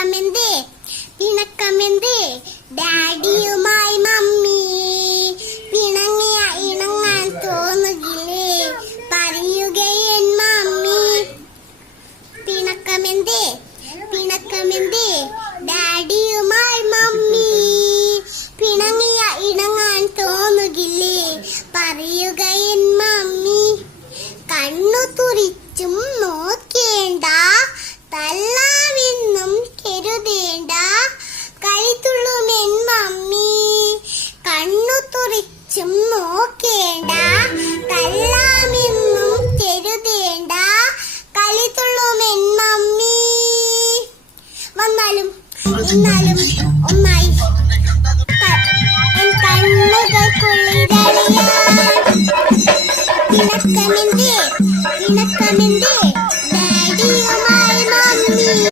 പിണക്കമെന്തേ പിണക്കമെന്തേ ഡാഡിയുമായി മമ്മി പിണങ്ങിയ ഇണങ്ങാൻ തോന്നുകില്ലേ പറയുകയൻ മമ്മി. പിണക്കമെന്തേ പിണക്കമെന്തേ ഡാഡിയുമായി മമ്മി പിണങ്ങിയ ഇണങ്ങാൻ തോന്നുകില്ലേ പറയുകയൻ മമ്മി. കണ്ണു തുറിച്ചും നോക്കേണ്ട തല്ലാമെന്നും കരുതേണ്ട കളിത്തുള്ളുമെൻ മമ്മി. കണ്ണു തുറിച്ചും നോക്കേണ്ട തല്ലാമെന്നും കരുതേണ്ട കളിത്തുള്ളുമെൻ മമ്മി. വന്നാലും എന്നാലും